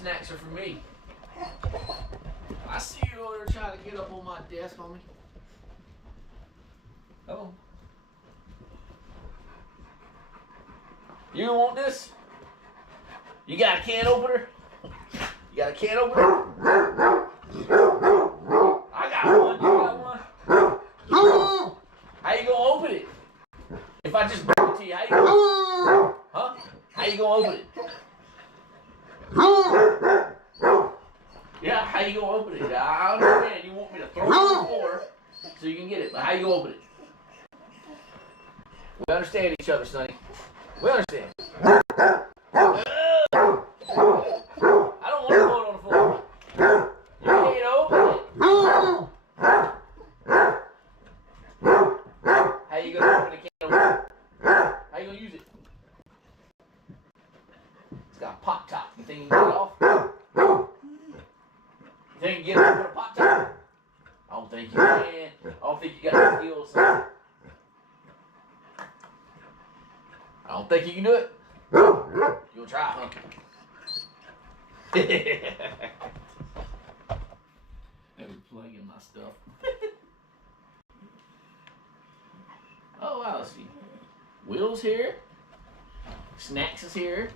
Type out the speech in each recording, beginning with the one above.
snacks are for me. I see you over there trying to get up on my desk, homie. Come on. You don't want this? You got a can opener? You got a can opener? I got one. You got one? How you gonna open it? If I just bring it to you, how you gonna? Huh? How you gonna open it? Yeah, how you gonna open it? I understand you want me to throw it on the floor so you can get it, but how you gonna open it? We understand each other, Sonny. We understand. I don't want to throw it on the floor. You can't open it. How you gonna open the can opener? How you gonna use it? It's got a pop top. You think you can get it off? You think you can get it off with a pop top? I don't think you can. I don't think you got the skills, son. I don't think you can do it. You'll try, huh? Maybe playing my stuff. Oh, wow, let's see. Will's here. Snacks is here.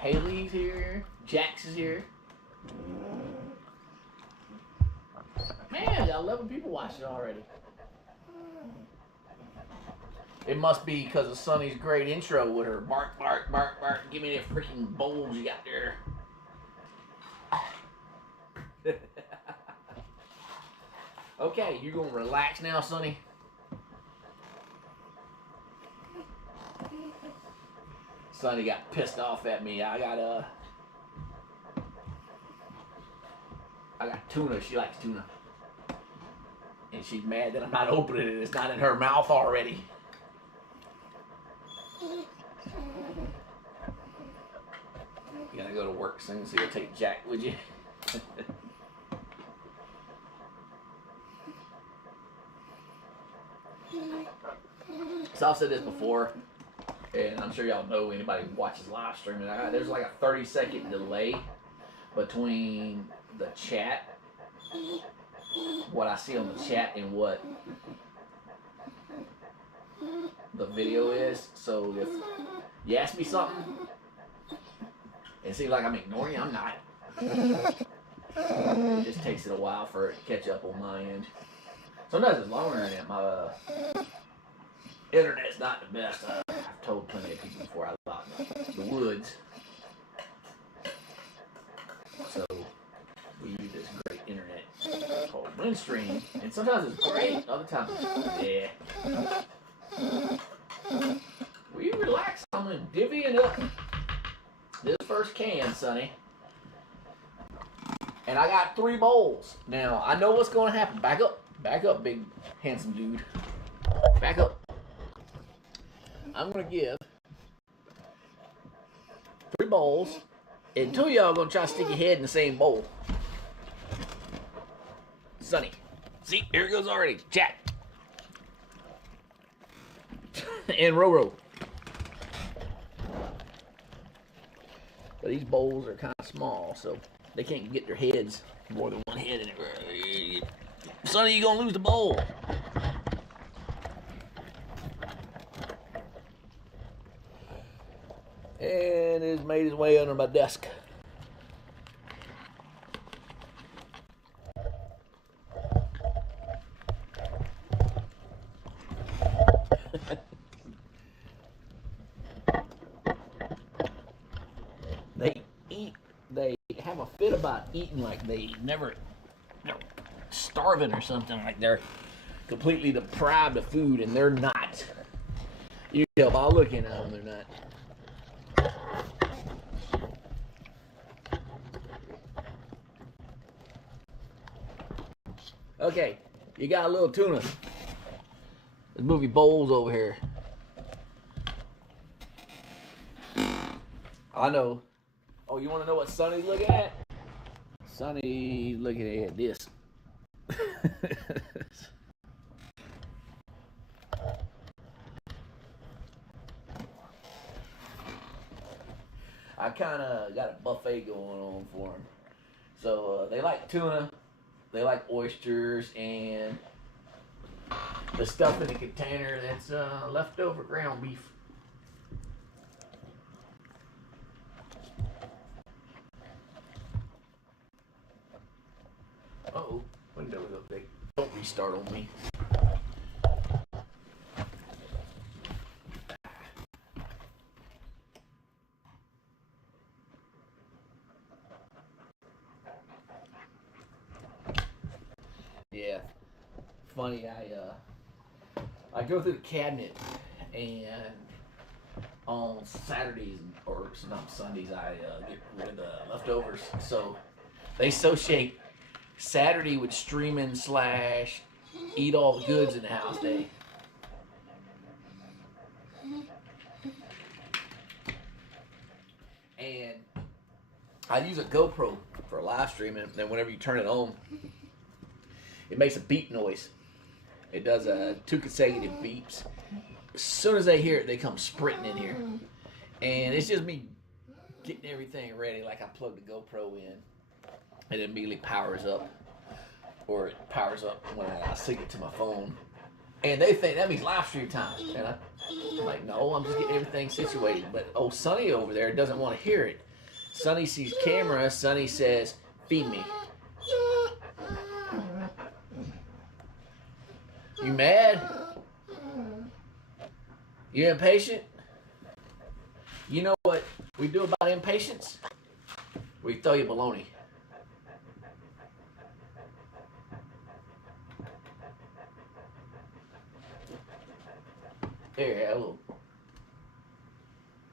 Haley's here. Jax is here. Man, got 11 people watching already. It must be because of Sonny's great intro with her bark, bark, bark, bark. Give me that freaking bowls you got there. Okay, you gonna relax now, Sonny? Sonny got pissed off at me. I got tuna. She likes tuna. And she's mad that I'm not opening it. It's not in her mouth already. You gotta go to work soon, so you'll take Jack, would you? So I've said this before, and I'm sure y'all know anybody who watches live streaming. There's like a 30-second delay between the chat, what I see on the chat, and what the video is. So if you ask me something, it seems like I'm ignoring you. I'm not. It just takes it a while for it to catch up on my end. Sometimes it's longer than that. My internet's not the best. I've told plenty of people before I live out in the woods. So we use this great internet called Windstream. And sometimes it's great, other times it's Will you relax? I'm going to divvying up this first can, Sonny. And I got 3 bowls. Now, I know what's going to happen. Back up, big, handsome dude. Back up. I'm going to give 3 bowls. And 2 of y'all are going to try to stick your head in the same bowl. Sonny. See, here it goes already. Jack. And Roro. But these bowls are kind of small, so they can't get their heads, more than one head in it. Sonny, you gonna lose the bowl. And it's made his way under my desk. They have a fit about eating like they're starving or something, like they're completely deprived of food, and they're not. You can tell by looking at them, they're not. Okay, you got a little tuna. Let's move your bowls over here. I know. Oh, you want to know what Sonny's looking at? Sonny's looking at this. I kind of got a buffet going on for them. So they like tuna, they like oysters, and the stuff in the container that's leftover ground beef. Uh-oh, window was up big. Don't restart on me. Yeah, funny. I go through the cabinet, and on Saturdays or not Sundays, I get rid of the leftovers. So they associate Saturday with streaming / eat all the goods in the house day. And I use a GoPro for live streaming, and then whenever you turn it on, it makes a beep noise. It does 2 consecutive beeps. As soon as they hear it, they come sprinting in here. And it's just me getting everything ready, like I plug the GoPro in, and it immediately powers up. Or it powers up when I sync it to my phone. And they think that means live stream time. And I'm like, no, I'm just getting everything situated. But old Sonny over there doesn't want to hear it. Sonny sees camera. Sonny says, feed me. You mad? You impatient? You know what we do about impatience? We throw you baloney. There, a little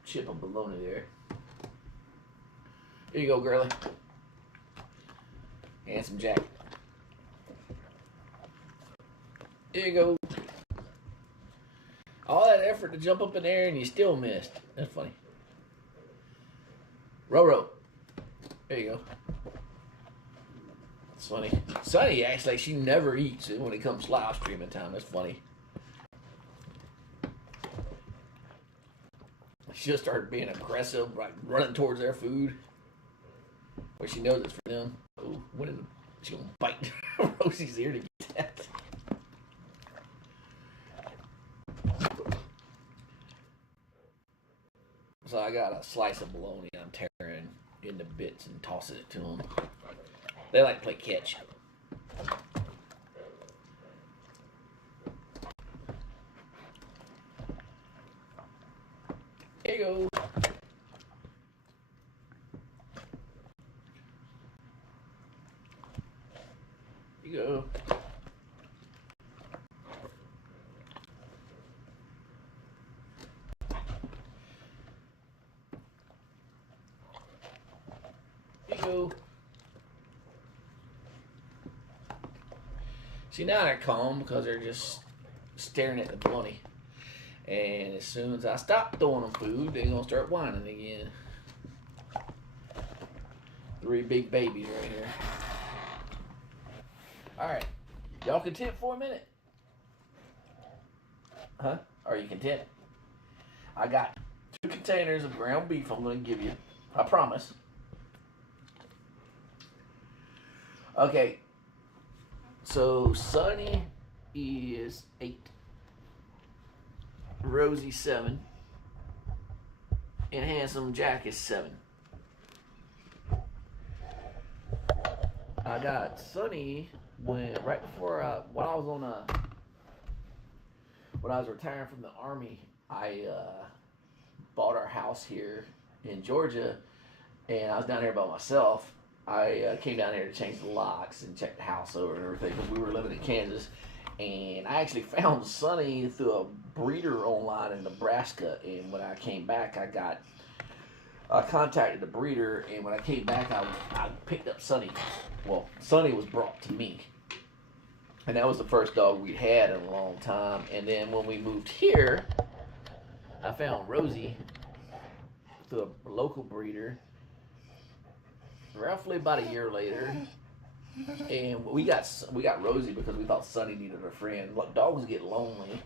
chip of bologna there. Here you go, girlie. And some Jack. Here you go. All that effort to jump up in there and you still missed. That's funny. Roro. There you go. That's funny. Sunny acts like she never eats when it comes live streaming time. That's funny. She just started being aggressive, like running towards their food. But she knows it's for them. Oh, what is it? She's gonna bite Rosie's ear to get that. So I got a slice of bologna I'm tearing into bits and tossing it to them. They like to play catch. Here you go. Here you go. Here you go. See, now they're calm because they're just staring at the bologna. And as soon as I stop throwing them food, they're going to start whining again. 3 big babies right here. Alright. Y'all content for a minute? Huh? Are you content? I got 2 containers of ground beef I'm going to give you. I promise. Okay. So, Sonny is 8. Rosie 7, and Handsome Jack is 7. I got Sonny when when I was retiring from the Army. I bought our house here in Georgia, and I was down here by myself. I came down here to change the locks and check the house over and everything because we were living in Kansas. And I actually found Sonny through a breeder online in Nebraska. And when I came back, I contacted the breeder. And when I came back, I picked up Sonny. Well, Sonny was brought to me. And that was the first dog we'd had in a long time. And then when we moved here, I found Rosie through a local breeder. Roughly about a year later. And we got Rosie because we thought Sonny needed a friend. Look, dogs get lonely,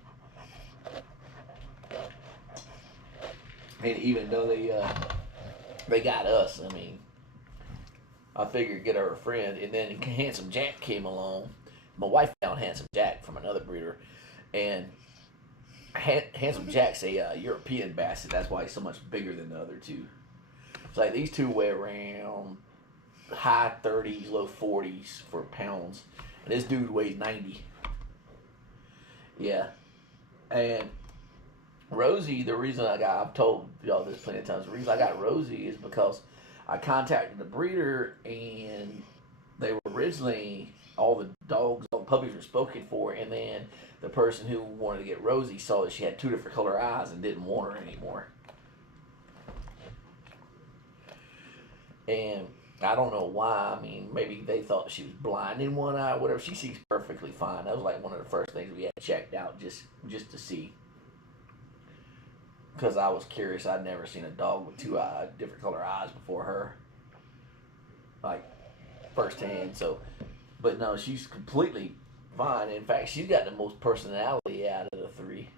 and even though they got us. I mean, I figured get her a friend, and then Handsome Jack came along. My wife found Handsome Jack from another breeder, and Handsome Jack's a European Basset. That's why he's so much bigger than the other two. It's like these two weigh around high 30s, low 40s for pounds, and this dude weighs 90. Yeah, and Rosie, the reason I've told y'all this plenty of times, the reason I got Rosie is because I contacted the breeder, and they were originally, all the puppies were spoken for, and then the person who wanted to get Rosie saw that she had 2 different color eyes and didn't want her anymore. And I don't know why. I mean, maybe they thought she was blind in one eye or whatever. She sees perfectly fine. That was like one of the first things we had checked out just to see. Because I was curious. I'd never seen a dog with 2 different color eyes before her. Like, firsthand. So, but no, she's completely fine. In fact, she's got the most personality out of the 3.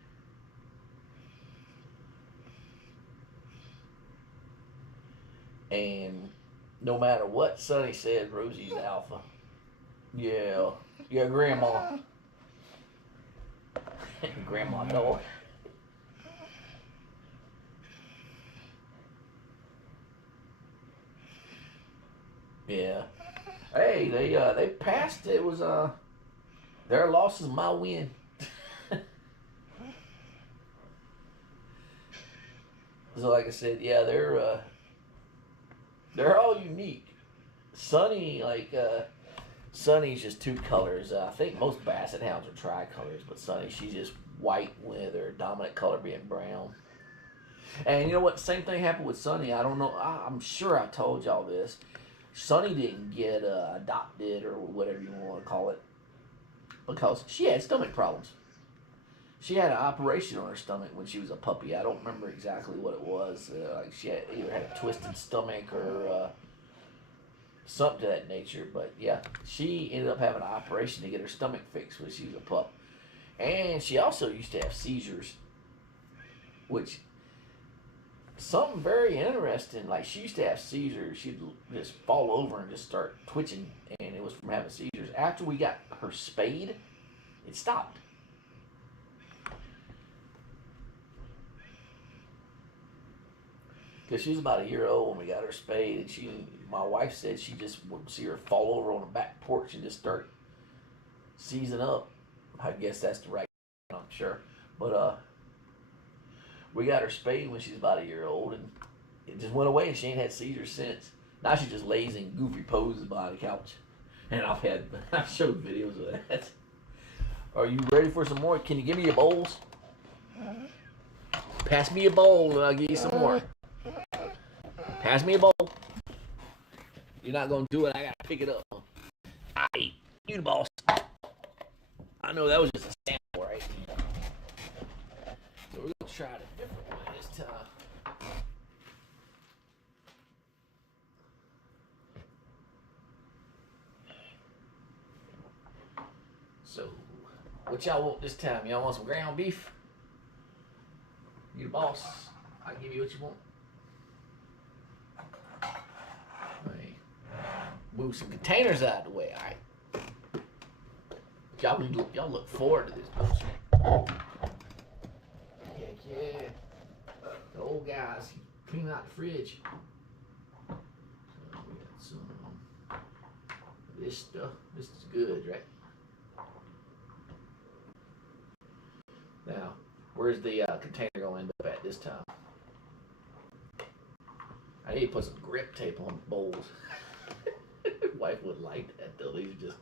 And no matter what Sonny said, Rosie's alpha. Yeah, Grandma. Grandma dog. Yeah. Hey, they passed. It was their loss is my win. So like I said, yeah, they're all unique. Sonny, Sonny's just 2 colors. I think most Basset Hounds are tricolors, but Sonny, she's just white with her dominant color being brown. And you know what? Same thing happened with Sonny. I don't know. I'm sure I told y'all this. Sonny didn't get adopted or whatever you want to call it because she had stomach problems. She had an operation on her stomach when she was a puppy. I don't remember exactly what it was. Like she either had a twisted stomach or something to that nature. But yeah, she ended up having an operation to get her stomach fixed when she was a pup. And she also used to have seizures, which something very interesting. Like she used to have seizures. She'd just fall over and just start twitching, and it was from having seizures. After we got her spayed, it stopped. Because she was about a year old when we got her spayed, and my wife said she just would see her fall over on the back porch and just start seizing up. I guess that's the right, I'm sure. But we got her spayed when she was about a year old, and it just went away, and she ain't had seizures since. Now she just lays in goofy poses by the couch. And I've showed videos of that. Are you ready for some more? Can you give me your bowls? Pass me a bowl and I'll give you some more. Pass me a bowl. You're not going to do it. I got to pick it up. Aight, you the boss. I know that was just a sample, right? So we're going to try it a different way this time. So, what y'all want this time? Y'all want some ground beef? You the boss. I'll give you what you want. Right. Move some containers out of the way, alright? Y'all look forward to this bullshit. Yeah. The old guys clean out the fridge. So we got some of this stuff. This is good, right? Now, where's the container going to end up at this time? I need to put some grip tape on the bowls. Wife wouldn't like that though. These are just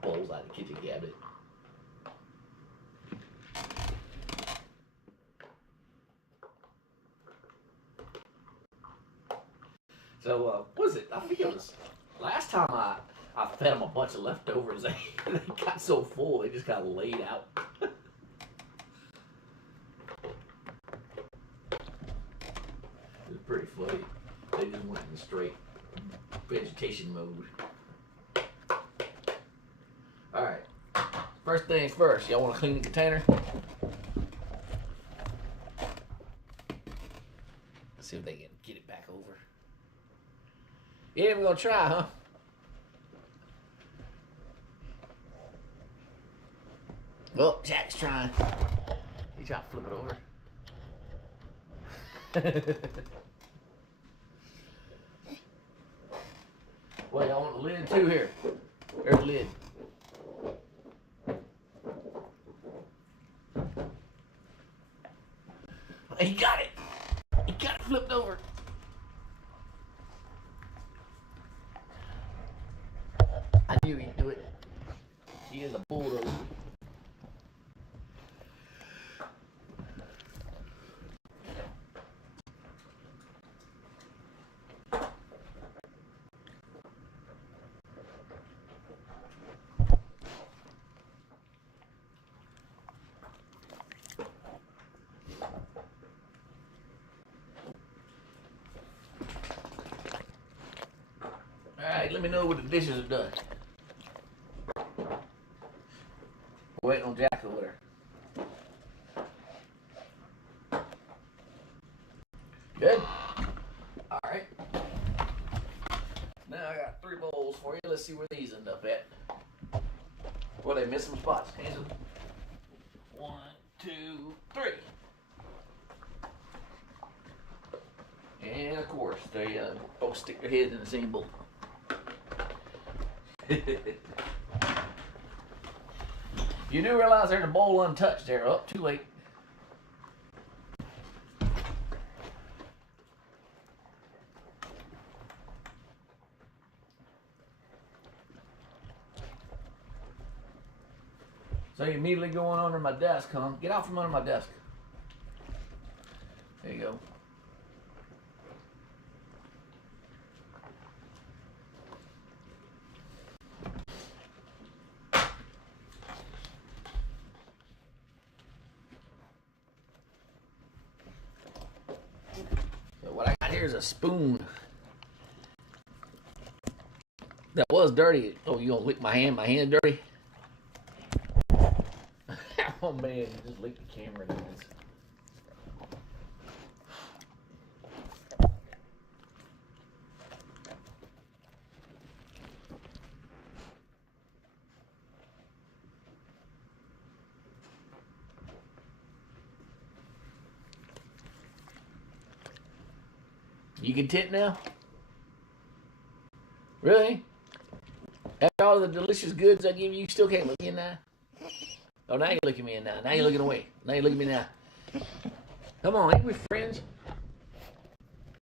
bowls out of the kitchen cabinet. So, what was it? I think it was last time I fed them a bunch of leftovers. They got so full, they just got laid out. It was pretty funny. They just went in straight vegetation mode. Alright. First things first, y'all want to clean the container? Let's see if they can get it back over. You ain't even gonna try, huh? Well, Jack's trying. He trying to flip it over. Wait, I want the lid too here. There's the lid. He got it. He got it flipped over. I knew he'd do it. He is a bulldozer. Alright, let me know when the dishes are done. We're waiting on Jack over there. Good? Alright. Now I got 3 bowls for you. Let's see where these end up at. Well, they missed some spots. Hands up. 1, 2, 3. And of course, they both stick their heads in the same bowl. You do realize there's a bowl untouched there. Oh, too late. So you immediately going under my desk, huh? Get out from under my desk. There you go. So what I got here is a spoon. That was dirty. Oh, you gonna lick my hand? My hand's dirty? Oh man, you just licked the camera. You content now? Really? After all the delicious goods I give you, you still can't look in now? Oh, now you're looking me in now. Now you're looking away. Now you're looking at me now. Come on, ain't we friends?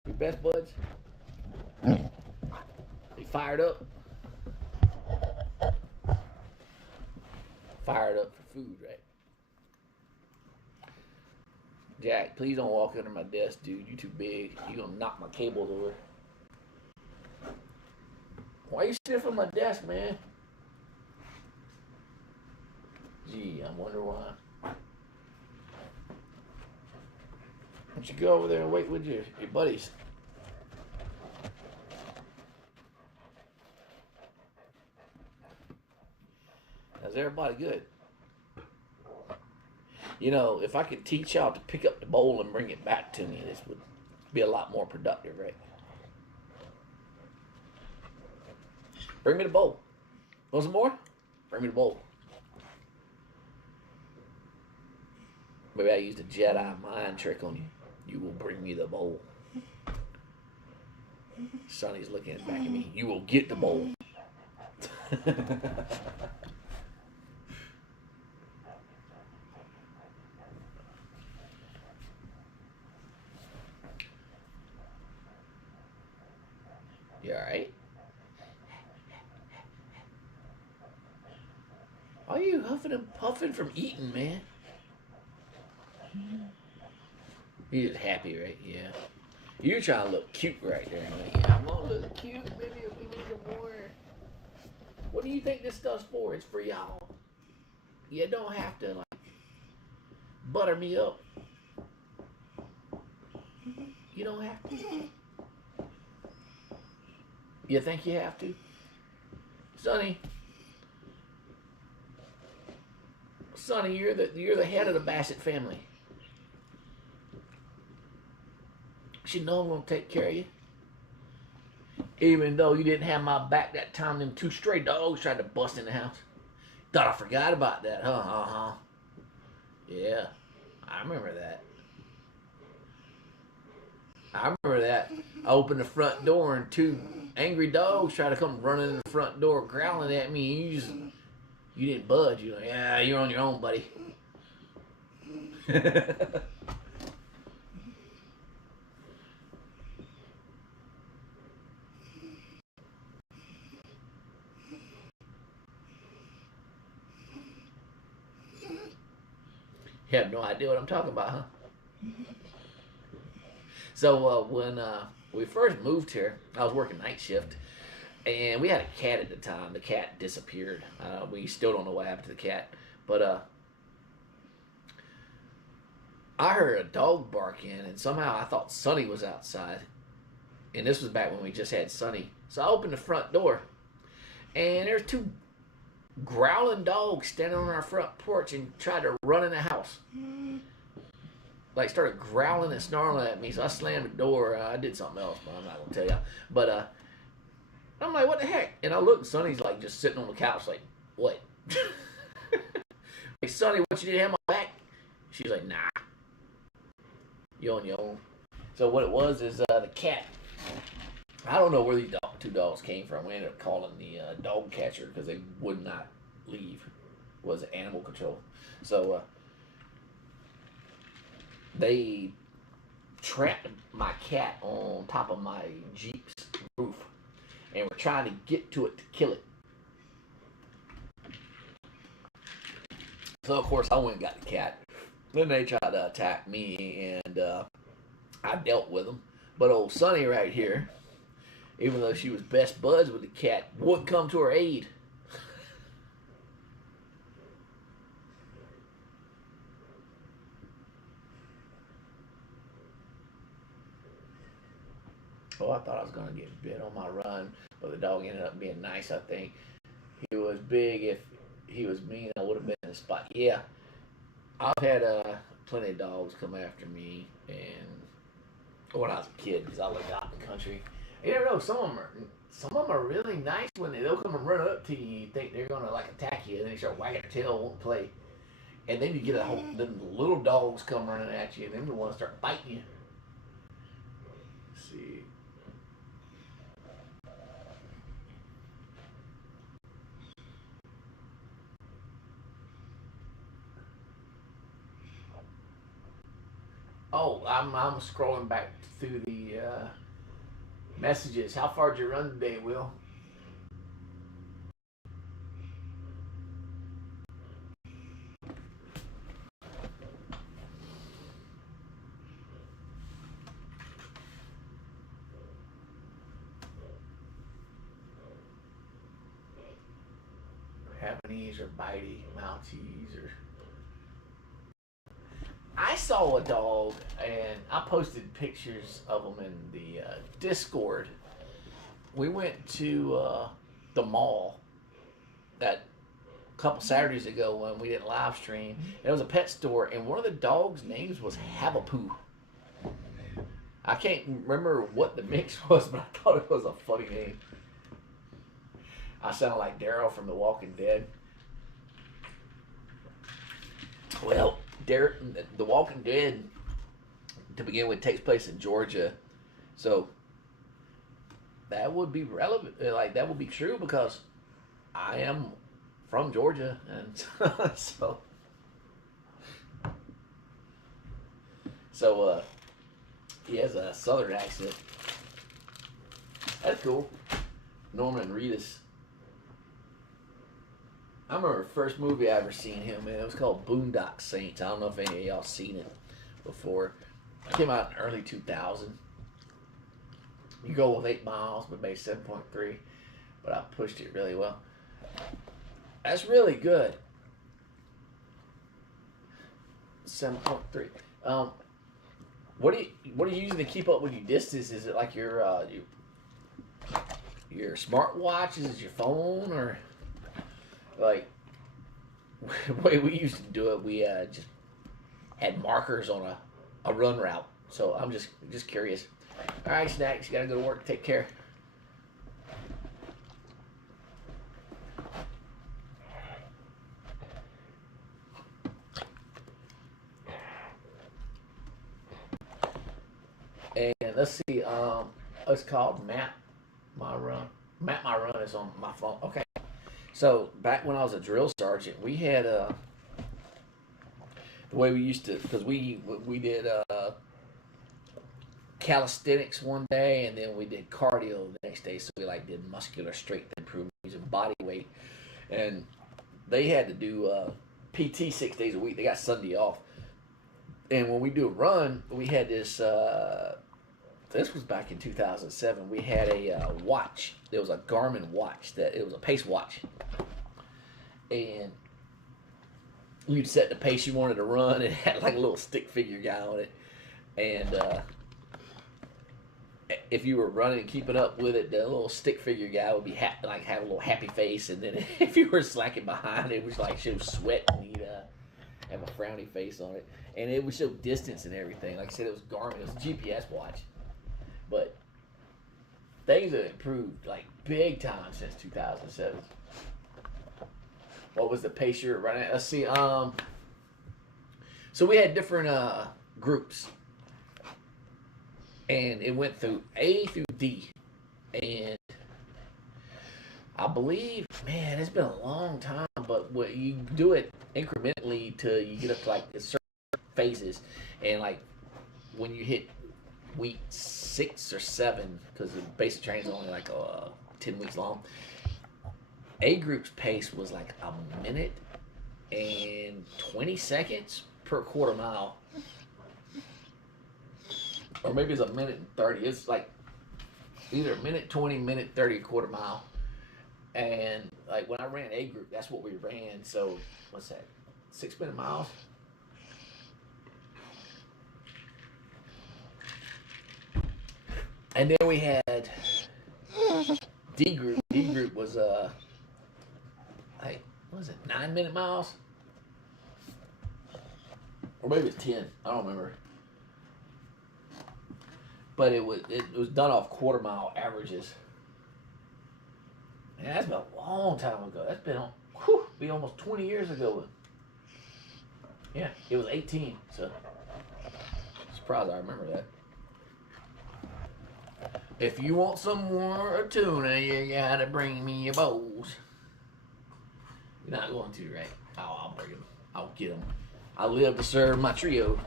We best buds? You fired up? Fired up for food, right? Jack, please don't walk under my desk, dude. You too big. You're gonna knock my cables over. Why you sitting on my desk, man? Gee, I wonder why. Why don't you go over there and wait with your buddies? How's everybody good? You know, if I could teach y'all to pick up the bowl and bring it back to me, this would be a lot more productive, right? Bring me the bowl. Want some more? Bring me the bowl. Maybe I used a Jedi mind trick on you. You will bring me the bowl. Sonny's looking back at me. You will get the bowl. You alright? Why are you huffing and puffing from eating, man? You're just happy, right? Yeah. You're trying to look cute right there. Yeah, I'm gonna look cute, baby. If we need some more. What do you think this stuff's for? It's for y'all. You don't have to like butter me up. You don't have to. You think you have to? Sonny, you're the head of the Bassett family. You should know I'm gonna take care of you. Even though you didn't have my back that time, them two stray dogs tried to bust in the house. Thought I forgot about that, huh? Uh-huh. Yeah, I remember that. I remember that. I opened the front door and two angry dogs tried to come running in the front door, growling at me. You didn't budge. You're like, yeah, you're on your own, buddy. You have no idea what I'm talking about, huh? So when we first moved here, I was working night shift, and we had a cat at the time. The cat disappeared. We still don't know what happened to the cat, but I heard a dog bark in, and somehow I thought Sonny was outside. And this was back when we just had Sonny. So I opened the front door, and there's two growling dogs standing on our front porch and tried to run in the house. Like started growling and snarling at me. So I slammed the door. I did something else, but I'm not gonna tell you. But I'm like, what the heck? And I look, and Sonny's like just sitting on the couch, like, what? Like, Sonny, what you need to have my back? She's like, nah, you on your own. So what it was is the cat. I don't know where these two dogs came from. We ended up calling the dog catcher because they would not leave. It was animal control. So they trapped my cat on top of my Jeep's roof and were trying to get to it to kill it. So of course I went and got the cat. Then they tried to attack me, and I dealt with them. But old Sonny right here, even though she was best buds with the cat, wouldn't come to her aid. Oh, I thought I was going to get bit on my run, but the dog ended up being nice, I think. He was big. If he was mean, I would have been in the spot. Yeah, I've had plenty of dogs come after me, and when I was a kid, because I lived out in the country. You never know. Some of them are really nice when they'll come and run up to you. You think they're gonna like attack you, and then they start wagging their tail, won't play, and then you get a whole then the little dogs come running at you, and then the ones start biting you. Let's see. Oh, I'm scrolling back through the messages. How far did you run today, Will? Havanese or bitey, Maltese or. I saw a dog, and I posted pictures of them in the Discord. We went to the mall that couple Saturdays ago when we didn't live stream. It was a pet store, and one of the dogs' names was Havapoo. I can't remember what the mix was, but I thought it was a funny name. I sound like Daryl from The Walking Dead. Well, The Walking Dead, to begin with, takes place in Georgia, so that would be relevant. Like that would be true because I am from Georgia, and so he has a southern accent. That's cool. Norman Reedus. I remember the first movie I ever seen him in. It was called Boondock Saints. I don't know if any of y'all seen it before. It came out in early 2000. You go with 8 miles, but made 7.3. But I pushed it really well. That's really good. 7.3. What are you using to keep up with your distance? Is it like your smartwatch? Is it your phone, or like the way we used to do it? We just had markers on a run route. So I'm just curious. All right, Snacks, you gotta go to work. Take care. And let's see. It's called Map My Run. Map My Run is on my phone. Okay. So back when I was a drill sergeant, we had the way we used to, because we did calisthenics one day, and then we did cardio the next day. So we like did muscular strength improvement using body weight, and they had to do PT 6 days a week. They got Sunday off, and when we do a run, we had this. This was back in 2007. We had a watch. There was a Garmin watch that it was a pace watch, and you'd set the pace you wanted to run. It had like a little stick figure guy on it, and if you were running and keeping up with it, the little stick figure guy would be like have a little happy face, and then if you were slacking behind, it was like show sweat, and he'd have a frowny face on it, and it would show distance and everything. Like I said, it was Garmin. It was a GPS watch, but things have improved like big time since 2007. What was the pace you were running at? Let's see. So we had different groups, and it went through A through D, and I believe, man, it's been a long time, but what you do it incrementally till you get up to like certain phases, and like when you hit week 6 or 7, because the basic training's only like 10 weeks long. A group's pace was like a minute and 20 seconds per quarter mile. Or maybe it's a minute and 30. It's like either a minute 20, minute 30, quarter mile. And like when I ran A group, that's what we ran. So what's that? 6-minute miles? And then we had D group. D group was like, what was it, 9-minute miles? Or maybe it's 10. I don't remember. But it was done off quarter mile averages. And that's been a long time ago. That's been be almost 20 years ago. Yeah, it was 18. So surprised I remember that. If you want some more tuna, you gotta bring me your bowls. You're not going to, right? Oh, I'll bring them. I'll get them. I live to serve my trio.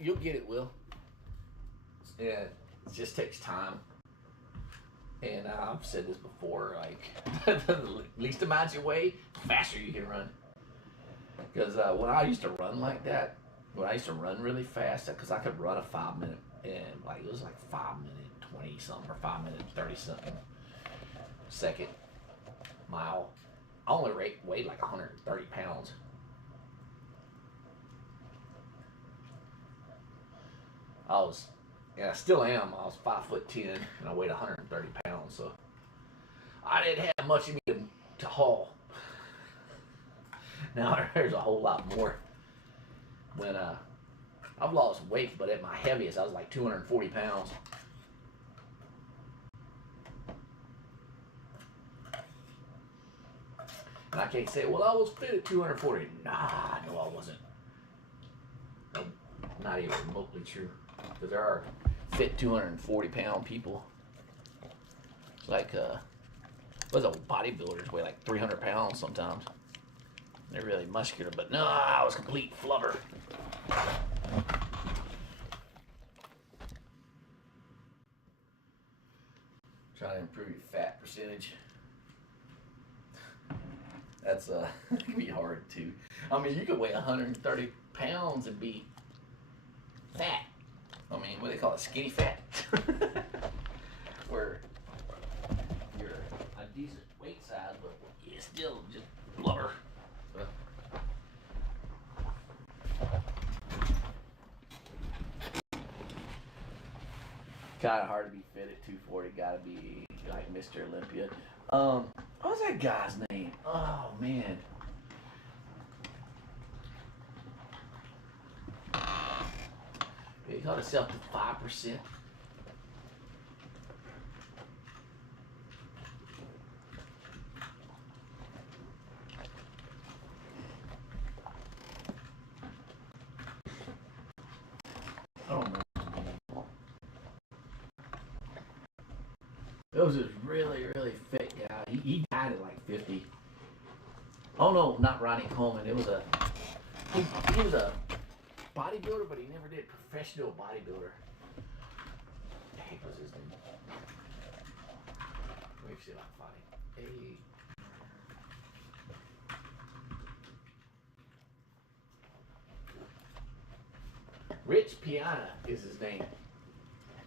You'll get it, Will. Yeah, it just takes time. And I've said this before, like, the least amount you weigh, the faster you can run. Because when I used to run like that, when I used to run really fast, because I could run a 5-minute, and like it was like 5-minute 20 something or 5-minute 30 something second mile. I only weighed like 130 pounds. I still am. I was 5'10" and I weighed 130 pounds, so I didn't have much in me to haul. Now there's a whole lot more. When I've lost weight, but at my heaviest I was like 240 pounds. And I can't say, well, I was fit at 240. Nah, no, I wasn't. No, not even remotely true. Because there are fit 240-pound people. Like, what's those bodybuilders weigh like 300 pounds sometimes. They're really muscular, but no, I was complete flubber. Trying to improve your fat percentage. That's it can be hard too. I mean, you could weigh 130 pounds and be fat. I mean, what do they call it? Skinny fat. Where you're a decent weight size, but you're still just blubber. Kind of hard to be fit at 240. Gotta be like Mr. Olympia. What was that guy's name? Oh man. He called himself the 5%. It was this really, really fit guy. He died at like 50. Oh no, not Ronnie Coleman. It was he was a bodybuilder, but he never did professional bodybuilder. What the heck was his name? Let me see if I can find him. Rich Piana is his name.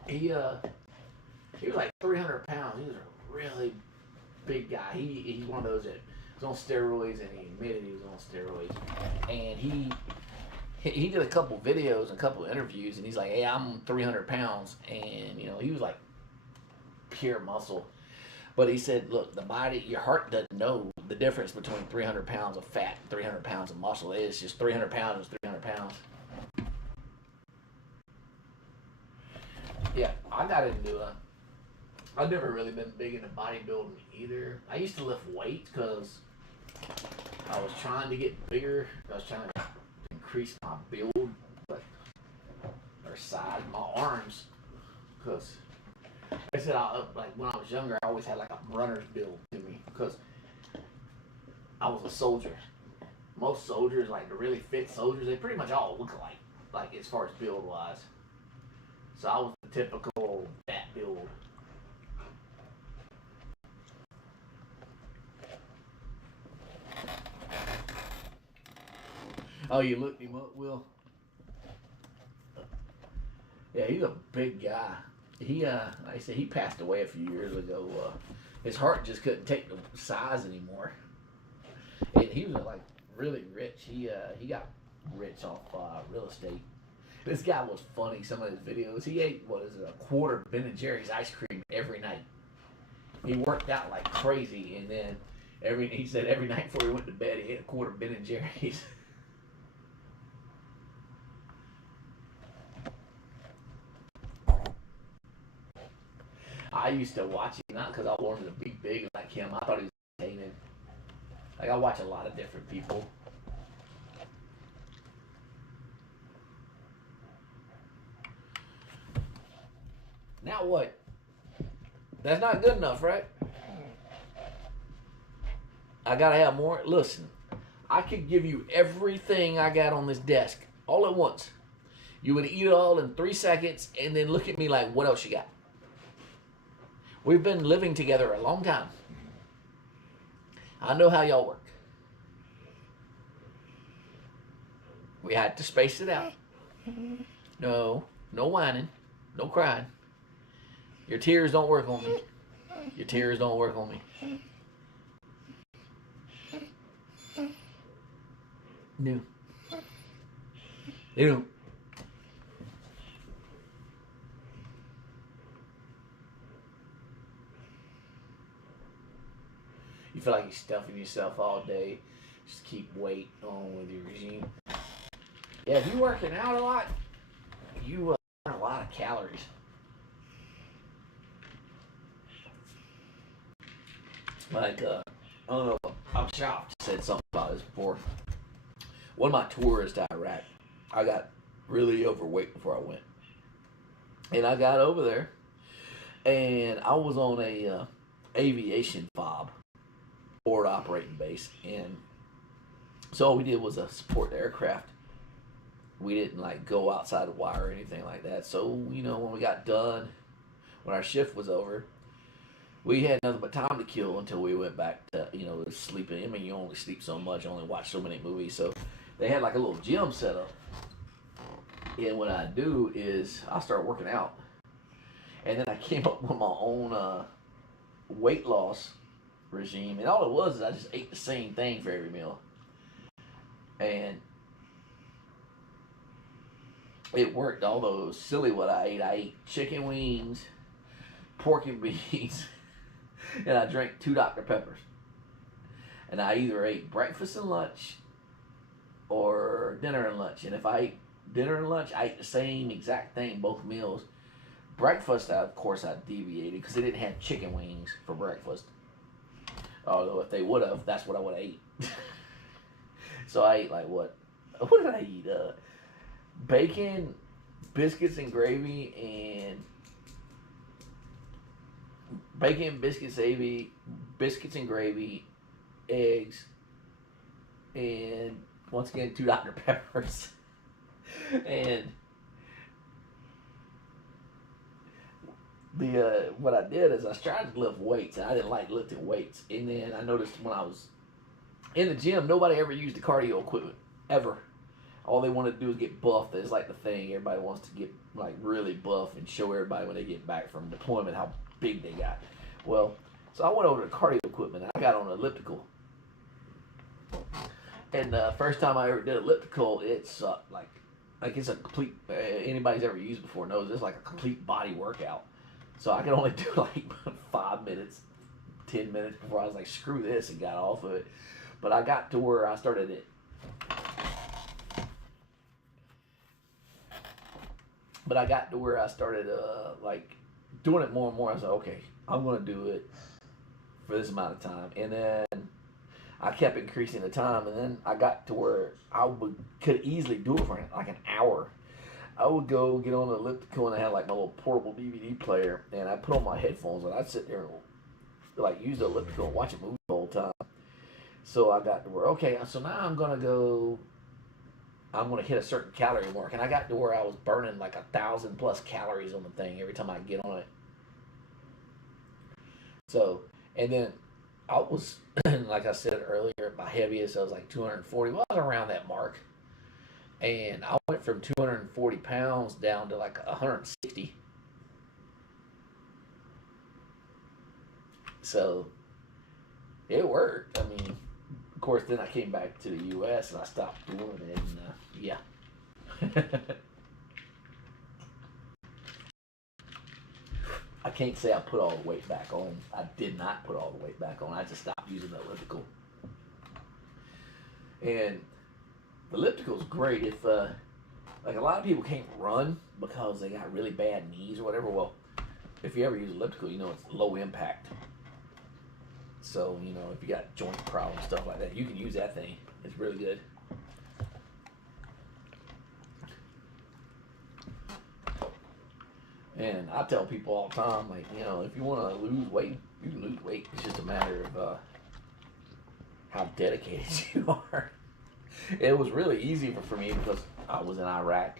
He was like 300 pounds. He was a really big guy. He's one of those that was on steroids, and he admitted he was on steroids. And he did a couple videos and a couple interviews, and he's like, "Hey, I'm 300 pounds," and you know he was like pure muscle. But he said, "Look, the body, your heart doesn't know the difference between 300 pounds of fat and 300 pounds of muscle. It's just 300 pounds is 300 pounds." Yeah, I got into I've never really been big into bodybuilding either. I used to lift weights because I was trying to get bigger. I was trying to increase my build, but or size, my arms. Because like I said, like when I was younger, I always had like a runner's build to me because I was a soldier. Most soldiers, like the really fit soldiers, they pretty much all look alike, like as far as build wise. So I was the typical fat build. Oh, you looked him up, Will? Yeah, he's a big guy. He, like I said, he passed away a few years ago. His heart just couldn't take the size anymore. And he was like really rich. He got rich off real estate. This guy was funny. Some of his videos, he ate a quarter Ben & Jerry's ice cream every night. He worked out like crazy, and then he said every night before he went to bed, he ate a quarter Ben & Jerry's. I used to watch him not because I wanted to be big like him. I thought he was entertaining. Like I watch a lot of different people. Now what? That's not good enough, right? I gotta have more. Listen, I could give you everything I got on this desk all at once. You would eat it all in 3 seconds and then look at me like, what else you got? We've been living together a long time. I know how y'all work. We had to space it out. No whining, no crying. Your tears don't work on me. Your tears don't work on me. No. They don't. You feel like you're stuffing yourself all day. Just keep weight on with your regime. Yeah, if you're working out a lot, you burn a lot of calories. Like, I don't know, I'm shocked. Said something about this before. One of my tours to Iraq, I got really overweight before I went. And I got over there, and I was on a aviation fob, forward operating base. And so all we did was support the aircraft. We didn't like go outside the wire or anything like that. So, you know, when we got done, when our shift was over, we had nothing but time to kill until we went back to, you know, sleeping. I mean, you only sleep so much, you only watch so many movies. So they had like a little gym set up. And what I do is I start working out. And then I came up with my own weight loss regime. And all it was is I just ate the same thing for every meal. And it worked. Although silly what I ate chicken wings, pork and beans, and I drank 2 Dr. Peppers. And I either ate breakfast and lunch or dinner and lunch. And if I ate dinner and lunch, I ate the same exact thing both meals. Breakfast, of course, I deviated because they didn't have chicken wings for breakfast. Although if they would have, that's what I would have ate. So I ate like what? What did I eat? Bacon, biscuits and gravy, and bacon, biscuits and gravy, eggs, and once again 2 Dr. Peppers. And the what I did is I tried to lift weights, and I didn't like lifting weights. And then I noticed when I was in the gym, nobody ever used the cardio equipment ever. All they wanted to do is get buffed. It's like the thing. Everybody wants to get like really buff and show everybody when they get back from deployment how big they got. Well, so I went over to cardio equipment. And I got on an elliptical. And the first time I ever did elliptical, it sucked. Like it's a complete. Anybody's ever used it before knows it's like a complete body workout. So I could only do like 5 minutes, 10 minutes before I was like, screw this, and got off of it. But I got to where I started it. But I got to where I started like doing it more and more. I was like, okay, I'm gonna do it for this amount of time, and then I kept increasing the time, and then I got to where could easily do it for like an hour. I would go get on the elliptical, and I had like my little portable DVD player, and I put on my headphones, and I'd sit there and like use the elliptical and watch a movie the whole time. So I got to where, okay, so now I'm gonna hit a certain calorie mark, and I got to where I was burning like 1,000+ calories on the thing every time I get on it. So, and then I was, like I said earlier, my heaviest I was like 240. Well, I was around that mark, and I went from 240 pounds down to like 160. So it worked. I mean, of course, then I came back to the U.S. and I stopped doing it, and yeah. I can't say I put all the weight back on. I did not put all the weight back on. I just stopped using the elliptical. And the elliptical is great if, like a lot of people can't run because they got really bad knees or whatever. Well, if you ever use elliptical, you know it's low impact. So, you know, if you got joint problems, stuff like that, you can use that thing. It's really good. And I tell people all the time, like, you know, if you want to lose weight, you can lose weight. It's just a matter of how dedicated you are. It was really easy for me because I was in Iraq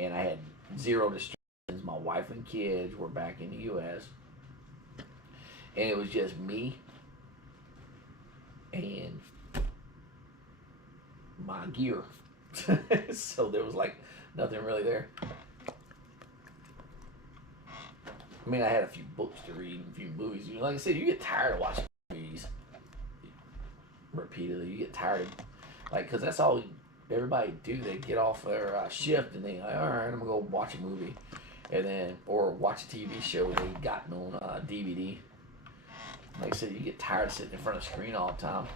and I had 0 distractions. My wife and kids were back in the U.S. And it was just me and my gear. So there was like nothing really there. I mean, I had a few books to read and a few movies. Like I said, you get tired of watching movies repeatedly. You get tired of, like, because that's all everybody do. They get off their shift and they like, all right, I'm going to go watch a movie. And then, or watch a TV show they gotten on DVD. Like I said, you get tired of sitting in front of the screen all the time.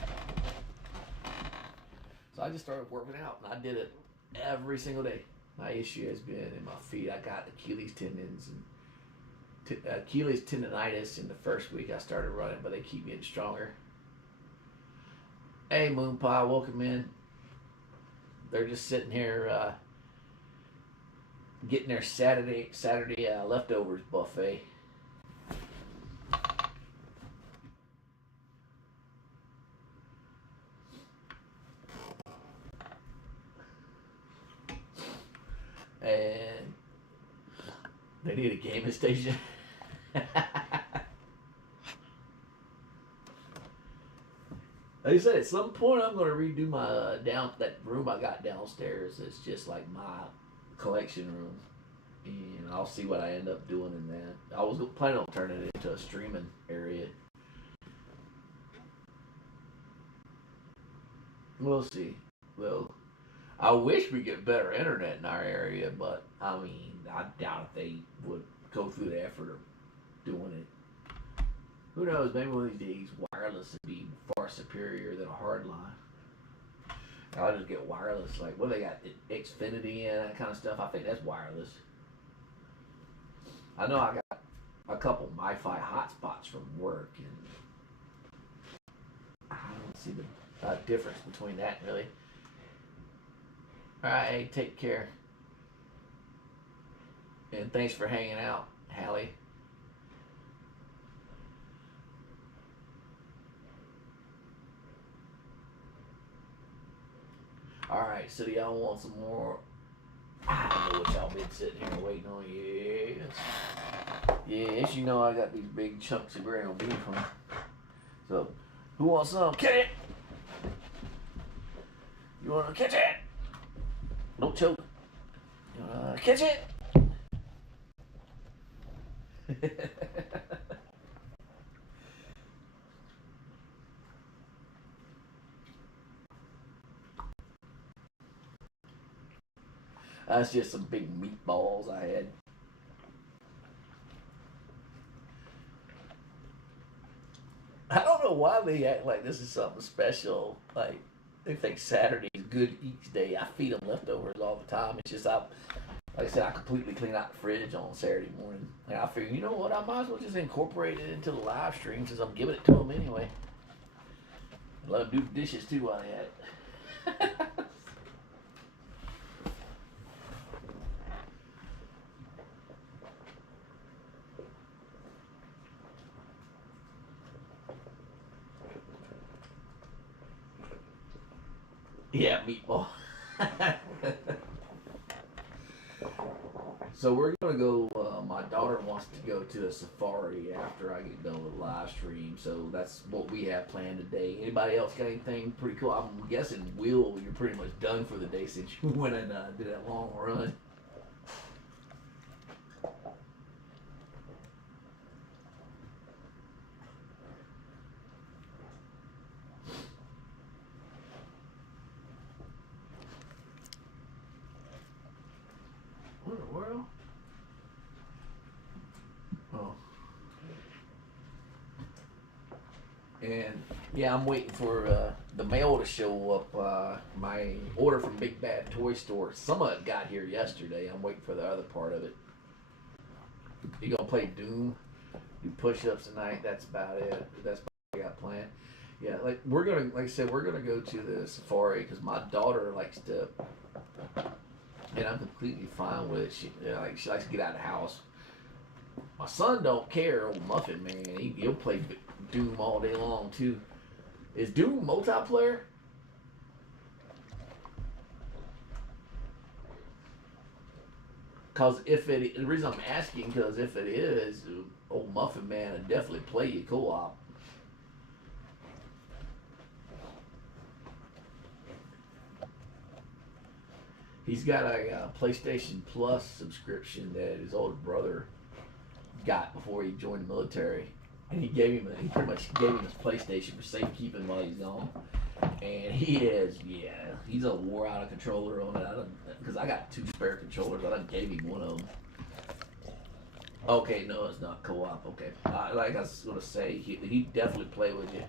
So I just started working out, and I did it every single day. My issue has been in my feet. I got Achilles tendons and Achilles tendonitis in the first week I started running, but they keep getting stronger. Hey, Moon Pie, welcome in. They're just sitting here getting their Saturday leftovers buffet. And they need a gaming station. Like I said, at some point I'm going to redo my that room I got downstairs. It's just like my collection room, and I'll see what I end up doing in that. I was planning on turning it into a streaming area. We'll see. Well, I wish we get better internet in our area, but I mean, I doubt if they would go through the effort of doing it. Who knows? Maybe one of these days, wireless would be far superior than a hard line. I'll just get wireless. Like, what they got? Xfinity and that kind of stuff. I think that's wireless. I know I got a couple Wi-Fi hotspots from work, and I don't see the difference between that, really. All right, hey, take care. And thanks for hanging out, Hallie. Alright, so do y'all want some more? I don't know what y'all been sitting here waiting on. Yes. Yes, you know I got these big chunks of ground beef on. So, who wants some? Catch it! You wanna catch it? Don't choke. You wanna catch it? That's just some big meatballs I had. I don't know why they act like this is something special. Like they think Saturday is good each day. I feed them leftovers all the time. It's just like I said, I completely clean out the fridge on Saturday morning. And I figure, you know what? I might as well just incorporate it into the live stream since I'm giving it to them anyway. Let them do the dishes too while they at it. Yeah, meatball. So we're gonna go. My daughter wants to go to a safari after I get done with the live stream. So that's what we have planned today. Anybody else got anything pretty cool? I'm guessing Will, you're pretty much done for the day since you went and did that long run. What in the world? Oh. And yeah, I'm waiting for the mail to show up. My order from Big Bad Toy Store. Some of it got here yesterday. I'm waiting for the other part of it. You gonna play Doom? Do push-ups tonight? That's about it. That's what I got planned. Yeah, like like I said, we're gonna go to the safari because my daughter likes to, and I'm completely fine with it. She likes to get out of the house. My son don't care, old Muffin Man. He'll play Doom all day long too. Is Doom multiplayer? Cause the reason I'm asking, because if it is, old Muffin Man would definitely play you co-op. He's got a PlayStation Plus subscription that his older brother got before he joined the military, and he pretty much gave him his PlayStation for safekeeping while he's gone. And he's a wore out a controller on it. Because I got 2 spare controllers. I done gave him one of them. Okay, no, it's not co-op. Okay, like I was gonna say, he definitely play with you.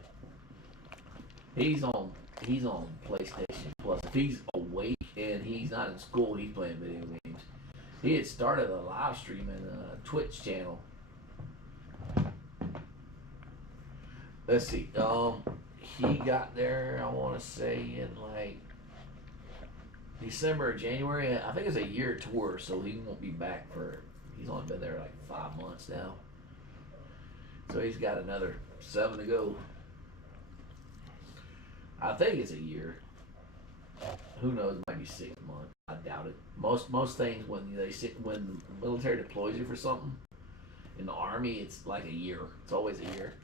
He's on PlayStation Plus. If he's awake and he's not in school, he's playing video games. He had started a live streaming Twitch channel. Let's see. He got there, I want to say, in like December or January. I think it's a year tour, so he won't be back for. He's only been there like 5 months now. So he's got another 7 to go. I think it's a year. Who knows? It might be 6 months. I doubt it. Most things when the military deploys you for something in the army, it's like a year. It's always a year.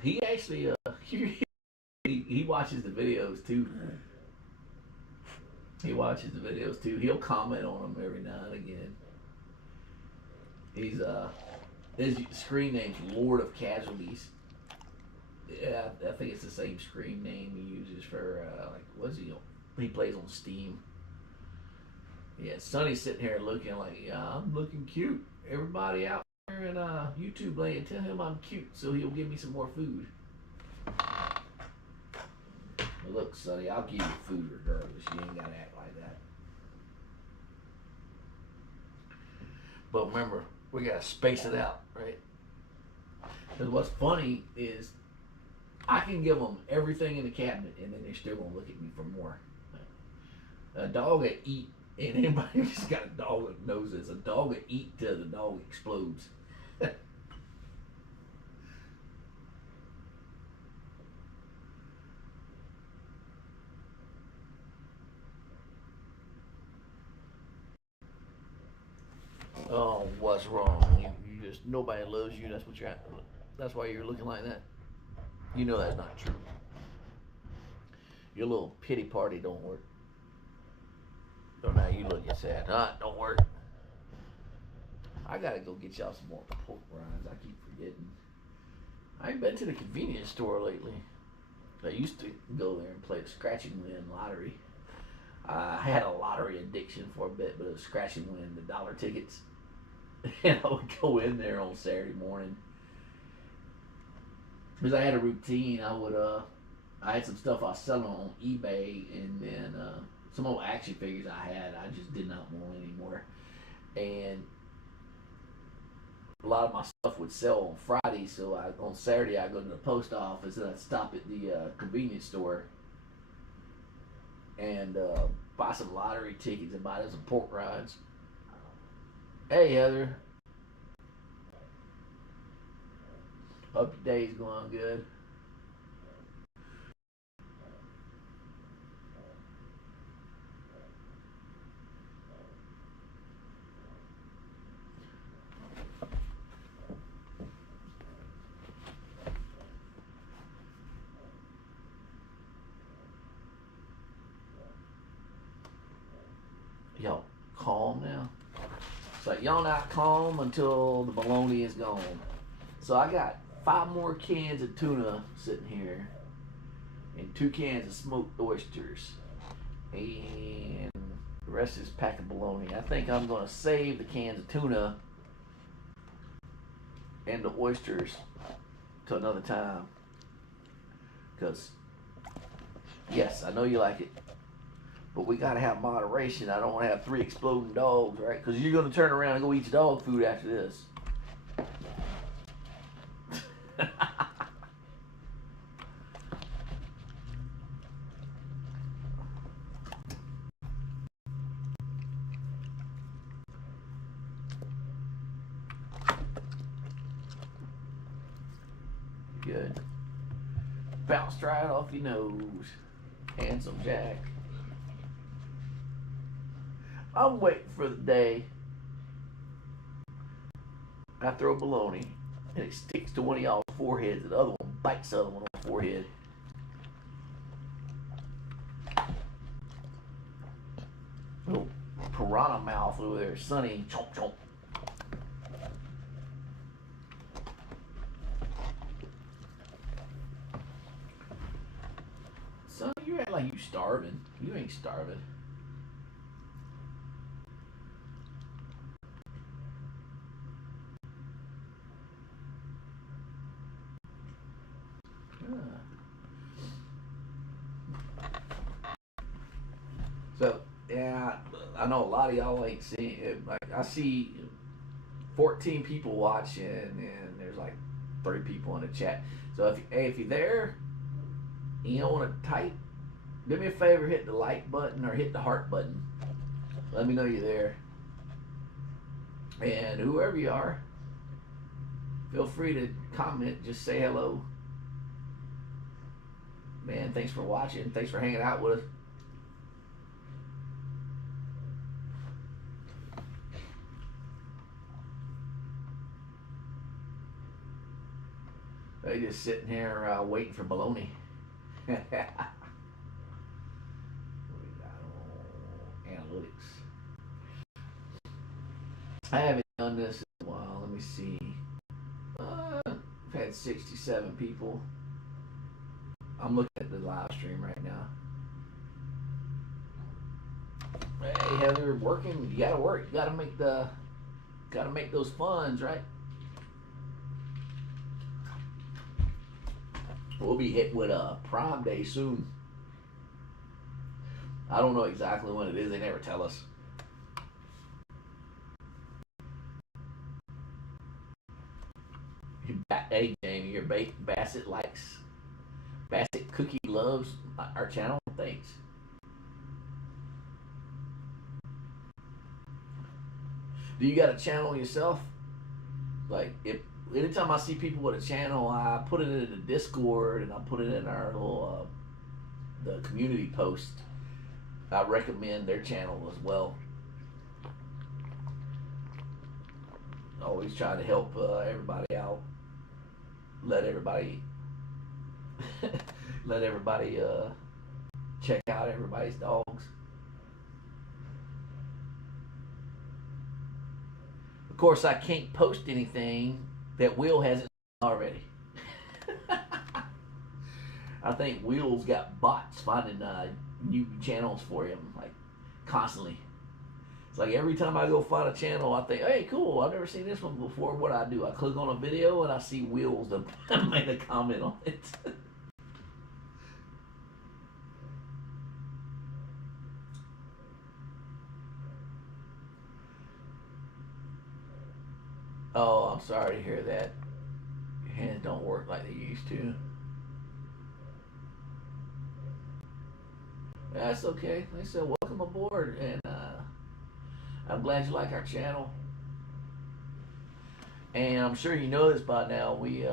He actually he watches the videos too. He watches the videos too. He'll comment on them every now and again. His screen name's Lord of Casualties. Yeah, I think it's the same screen name he uses for like what's he? He plays on Steam. Yeah, Sonny's sitting here looking like, yeah, I'm looking cute. Everybody out there in YouTube land, tell him I'm cute so he'll give me some more food. But look, Sonny, I'll give you food regardless. You ain't gotta act like that. But remember, we gotta space it out, right? Because what's funny is I can give them everything in the cabinet, and then they're still gonna look at me for more. A dog that eat, and anybody who's got a dog that knows this, a dog that eat till the dog explodes. Oh, what's wrong? You just nobody loves you. That's what you're at. That's why you're looking like that. You know that's not true. Your little pity party don't work. So now you looking sad. Don't work. I gotta go get y'all some more pork rinds. I keep forgetting. I ain't been to the convenience store lately. I used to go there and play the scratch and win lottery. I had a lottery addiction for a bit, but it was scratch and win, the dollar tickets. And I would go in there on Saturday morning because I had a routine. I had some stuff I was selling on eBay, and then some old action figures I just did not want anymore. And a lot of my stuff would sell on Friday, so on Saturday I go to the post office and I'd stop at the convenience store and buy some lottery tickets and buy them some pork rinds. Hey Heather, hope your day's going good. Y'all calm now? It's like y'all not calm until the bologna is gone. So I got 5 more cans of tuna sitting here and 2 cans of smoked oysters. And the rest is pack of bologna. I think I'm going to save the cans of tuna and the oysters to another time. Because, yes, I know you like it. But we gotta have moderation. I don't want to have 3 exploding dogs, right? Because you're gonna turn around and go eat your dog food after this. Good. Bounced right off your nose. Handsome Jack. I'm waiting for the day I throw bologna and it sticks to one of y'all's foreheads and the other one bites the other one on the forehead. Little piranha mouth over there, Sonny. Chomp, chomp. Son, you act like you starving. You ain't starving. So yeah, I know a lot of y'all ain't seen it. Like I see 14 people watching, and there's like 30 people in the chat. So if you're there, and you don't want to type, do me a favor, hit the like button or hit the heart button. Let me know you're there. And whoever you are, feel free to comment. Just say hello. Man, thanks for watching. Thanks for hanging out with us. They just sitting here waiting for bologna. Analytics. I haven't done this in a while. Let me see. I've had 67 people. I'm looking at the live stream right now. Hey Heather, working. You gotta work. You gotta make those funds, right? We'll be hit with a Prime Day soon. I don't know exactly when it is. They never tell us. Hey Jamie, your Bassett likes Bassett Cookie loves our channel. Thanks. Do you got a channel yourself? Like, if anytime I see people with a channel, I put it in the Discord and I put it in our little the community post. I recommend their channel as well. Always try to help everybody out. Let everybody check out everybody's dogs. Of course, I can't post anything that Will hasn't already. I think Will's got bots finding new channels for him, like, constantly. It's like every time I go find a channel, I think, hey, cool, I've never seen this one before. What do? I click on a video and I see Will's that made a comment on it. Oh, I'm sorry to hear that. Your hands don't work like they used to. That's okay. They said, welcome aboard, and I'm glad you like our channel. And I'm sure you know this by now. We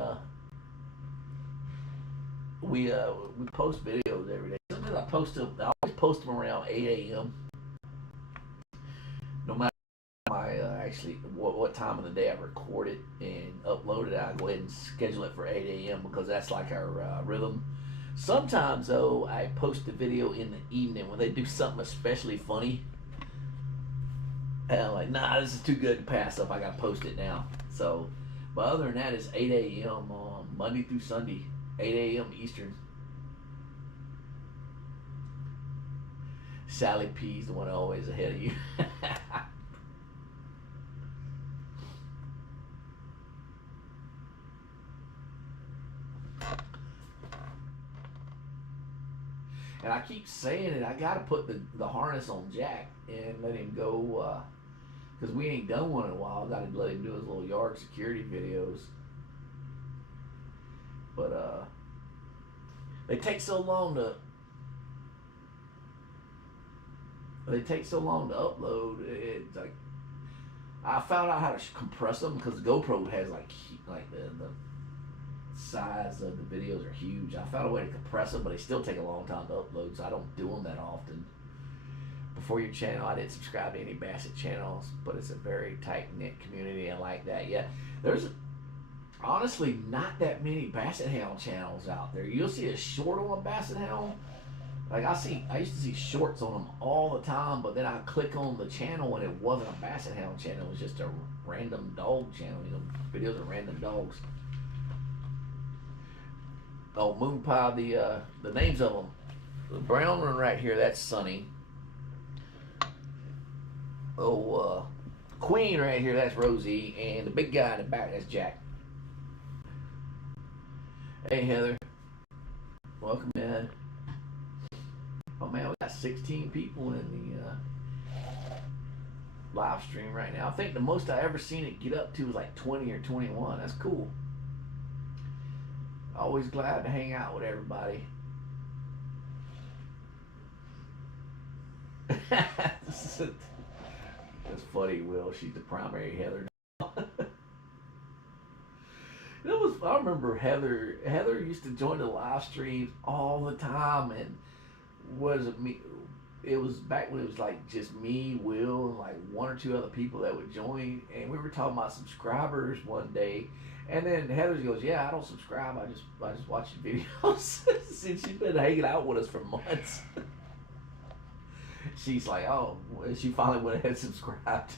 post videos every day. Sometimes I always post them around 8 a.m. No matter actually what time of the day I record it and upload it, I go ahead and schedule it for 8 a.m. because that's like our rhythm. Sometimes though, I post the video in the evening when they do something especially funny, and I'm like, nah, this is too good to pass up. I gotta post it now. So, but other than that, it's 8 a.m. on Monday through Sunday, 8 a.m. Eastern. Sally P's the one always ahead of you. And I keep saying it, I gotta put the harness on Jack and let him go, because we ain't done one in a while. I gotta let him do his little yard security videos. But they take so long to upload. It's like, I found out how to compress them because GoPro has like the size of the videos are huge. I found a way to compress them, but they still take a long time to upload, so I don't do them that often. Before your channel, I didn't subscribe to any Bassett channels, but it's a very tight-knit community. I like that. Yeah, there's honestly not that many Basset Hound channels out there. You'll see a short on a Basset Hound. Like I used to see shorts on them all the time, but then I click on the channel and it wasn't a Basset Hound channel. It was just a random dog channel. You know, videos of random dogs. Oh, Moon Pie, the names of them. The brown one right here, that's Sunny. Oh, Queen right here, that's Rosie. And the big guy in the back, that's Jack. Hey, Heather. Welcome in. Oh, man, we got 16 people in the live stream right now. I think the most I ever seen it get up to was like 20 or 21. That's cool. Always glad to hang out with everybody. That's funny, Will. She's the primary Heather. I remember Heather. Heather used to join the live streams all the time, and was it me? It was back when it was like just me, Will, and like one or two other people that would join, and we were talking about subscribers one day. And then Heather goes, yeah, I don't subscribe. I just watch your videos. Since she's been hanging out with us for months. She's like, oh, she finally went ahead and subscribed.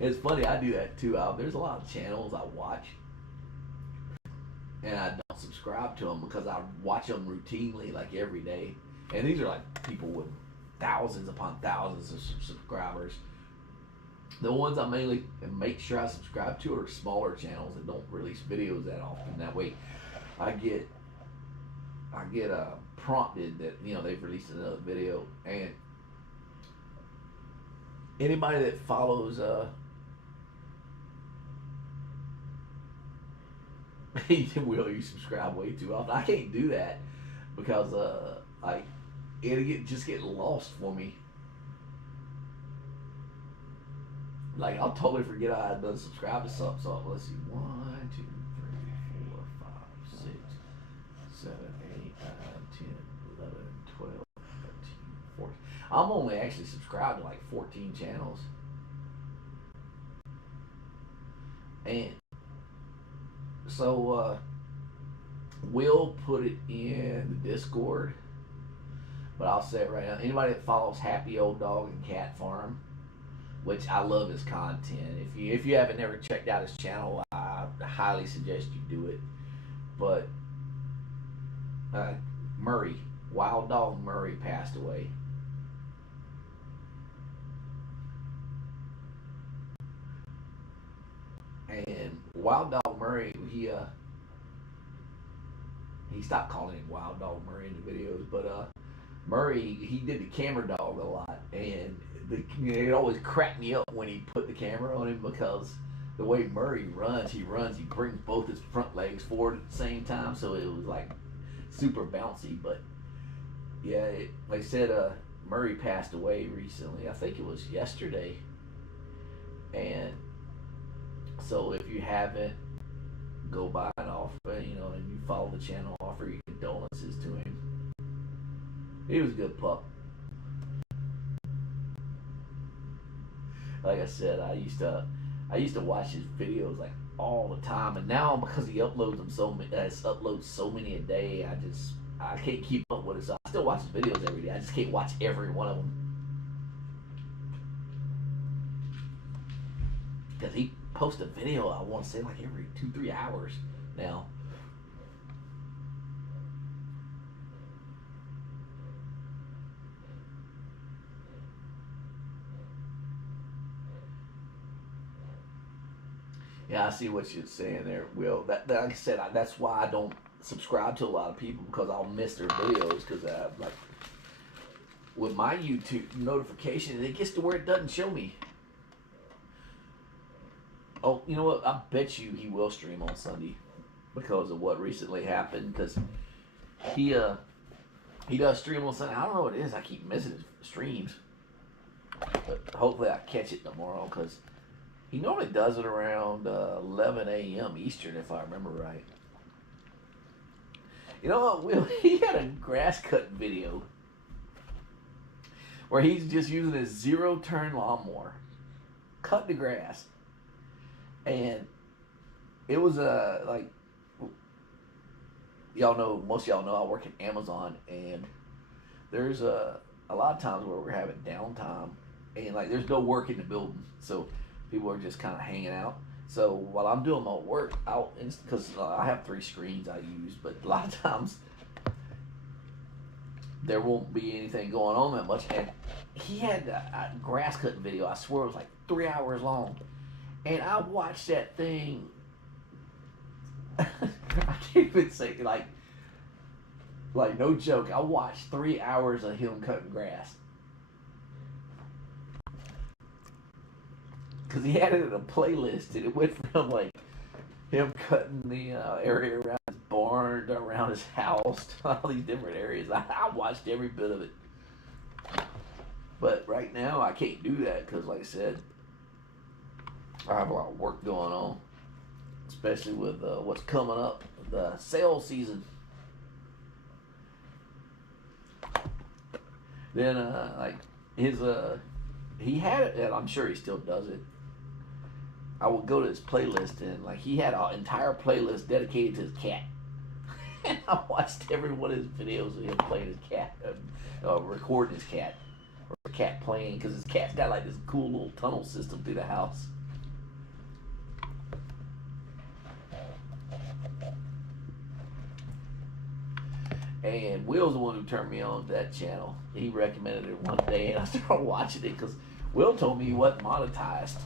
It's funny, I do that too. There's a lot of channels I watch, and I don't subscribe to them because I watch them routinely, like every day. And these are like people with thousands upon thousands of subscribers. The ones I mainly make sure I subscribe to are smaller channels that don't release videos that often. That way, I get prompted that they've released another video. And anybody that follows Will, you subscribe way too often. I can't do that because like just get lost for me. Like I'll totally forget I done subscribe to something. So let's see, 1, 2, 3, 4, 5, 6, 7, 8, 9, 10, 11, 12, 13, 14. I'm only actually subscribed to like 14 channels, and so we'll put it in the Discord. But I'll say it right now. Anybody that follows Happy Old Dog and Cat Farm, which I love his content. If you haven't ever checked out his channel, I highly suggest you do it. But Murray, Wild Dog Murray, passed away. And Wild Dog Murray, he stopped calling him Wild Dog Murray in the videos, but Murray, he did the camera dog a lot, and it always cracked me up when he put the camera on him because the way Murray runs, he brings both his front legs forward at the same time, so it was like super bouncy. But yeah, like I said, Murray passed away recently. I think it was yesterday, and so if you haven't, go by and offer, and you follow the channel, offer your condolences to him. He was a good pup. Like I said, I used to watch his videos like all the time, and now because he uploads so many a day, I can't keep up with it. So I still watch his videos every day. I just can't watch every one of them because he posts a video. I want to say like every 2-3 hours now. Yeah, I see what you're saying there, Will. That like I said, that's why I don't subscribe to a lot of people because I'll miss their videos because like with my YouTube notification, it gets to where it doesn't show me. Oh, you know what? I bet you he will stream on Sunday because of what recently happened. Because he does stream on Sunday. I don't know what it is. I keep missing his streams, but hopefully I catch it tomorrow because he normally does it around 11 a.m. Eastern, if I remember right. You know what, Will? He had a grass cut video where he's just using his 0-turn lawnmower, cut the grass. And it was like, most of y'all know I work at Amazon, and there's a lot of times where we're having downtime, and like there's no work in the building, so people are just kind of hanging out. So while I'm doing my work, because I have 3 screens I use, but a lot of times there won't be anything going on that much. And he had a grass cutting video. I swear it was like 3 hours long. And I watched that thing. I can't even say like no joke. I watched 3 hours of him cutting grass because he had it in a playlist, and it went from like him cutting the area around his barn, around his house, to all these different areas. I watched every bit of it. But right now I can't do that because, like I said, I have a lot of work going on, especially with what's coming up, the sales season. Then like his he had it, and I'm sure he still does it. I would go to his playlist, and like he had an entire playlist dedicated to his cat. And I watched every one of his videos of him playing his cat, recording his cat, or the cat playing, because his cat's got like this cool little tunnel system through the house. And Will's the one who turned me on to that channel. He recommended it one day, and I started watching it because Will told me he wasn't monetized.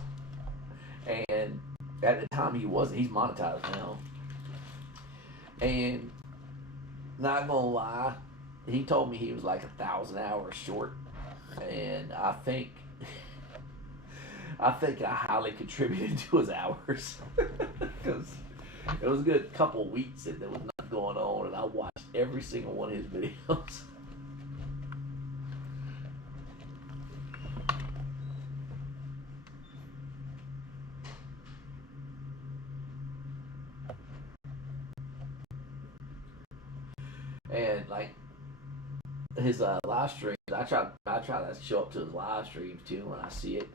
And at the time he wasn't. He's monetized now. And not gonna lie, he told me he was like 1,000 hours short. And I think I highly contributed to his hours. Because It was a good couple of weeks that there was nothing going on, and I watched every single one of his videos. And like his live streams, I try to show up to his live streams too when I see it.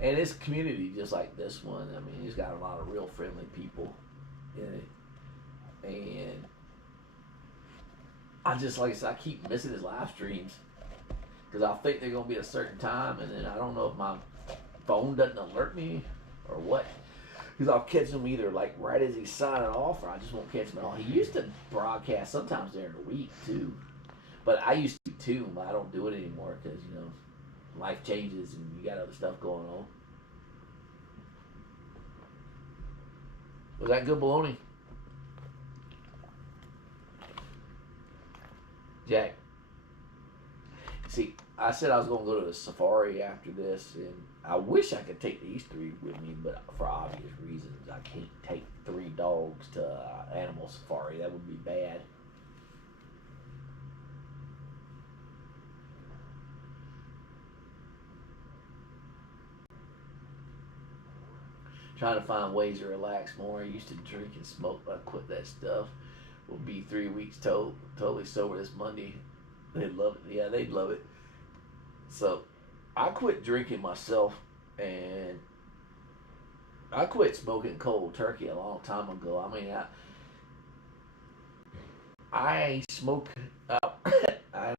And his community, just like this one, I mean, he's got a lot of real friendly people in it. And I just, like I said, I keep missing his live streams because I think they're gonna be at a certain time, and then I don't know if my phone doesn't alert me or what. Because I'll catch him either like right as he's signing off, or I just won't catch him at all. He used to broadcast sometimes during the week too, but I used to too. But I don't do it anymore because life changes and you got other stuff going on. Was that good bologna, Jack? See, I said I was going to go to the safari after this, and I wish I could take these three with me, but for obvious reasons, I can't take 3 dogs to animal safari. That would be bad. Trying to find ways to relax more. I used to drink and smoke, but I quit that stuff. Will be 3 weeks totally sober this Monday. They'd love it. Yeah, they'd love it. So I quit drinking myself, and I quit smoking cold turkey a long time ago. I mean, I smoke. I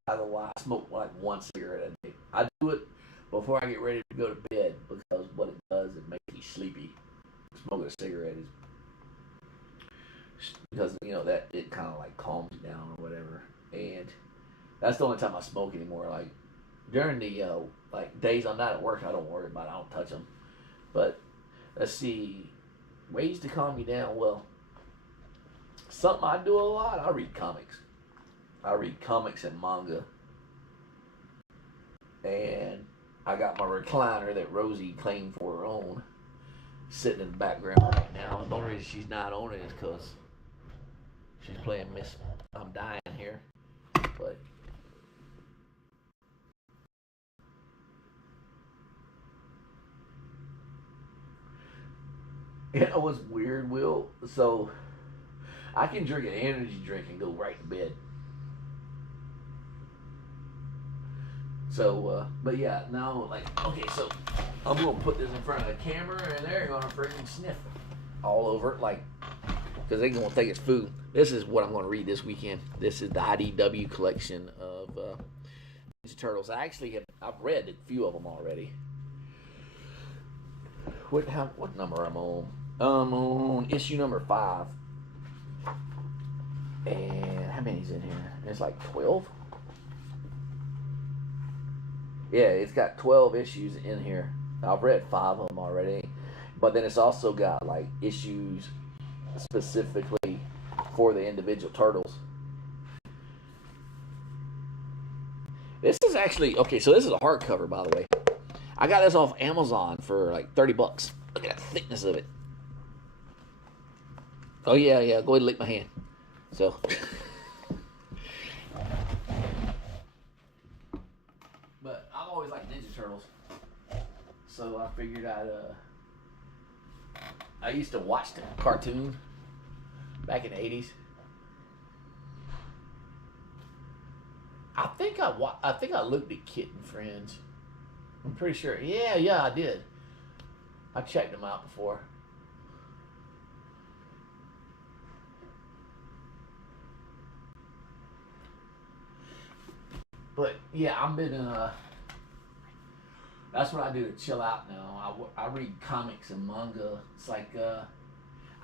smoke like 1 cigarette a day. I do it before I get ready to go to bed because what it does, it makes me sleepy. Smoking a cigarette is because that it kind of like calms you down or whatever, and that's the only time I smoke anymore. Like during the like days I'm not at work, I don't worry about it. I don't touch them. But let's see, ways to calm you down. Well, something I do a lot. I read comics. I read comics and manga, and I got my recliner that Rosie claimed for her own, sitting in the background right now. The only reason she's not on it is because she's playing Miss I'm Dying here. But it was weird, Will. So I can drink an energy drink and go right to bed. So, but yeah, now, like, okay, so I'm going to put this in front of the camera, and they're going to freaking sniff all over it, like, because they're going to think it's food. This is what I'm going to read this weekend. This is the IDW collection of Ninja Turtles. I've read a few of them already. What number I'm on? I'm on issue number 5. And how many's in here? It's like 12. Yeah, it's got 12 issues in here. I've read 5 of them already. But then it's also got like issues specifically for the individual turtles. This is actually, okay, so this is a hardcover, by the way. I got this off Amazon for like $30. Look at the thickness of it. Oh, yeah, go ahead and lick my hand. So... But I've always liked Ninja Turtles, so I figured I used to watch the cartoon back in the 80s. I think I looked at Kitten Friends. I'm pretty sure. Yeah, I did. I checked them out before. But yeah, I've been that's what I do to chill out now. I read comics and manga. It's like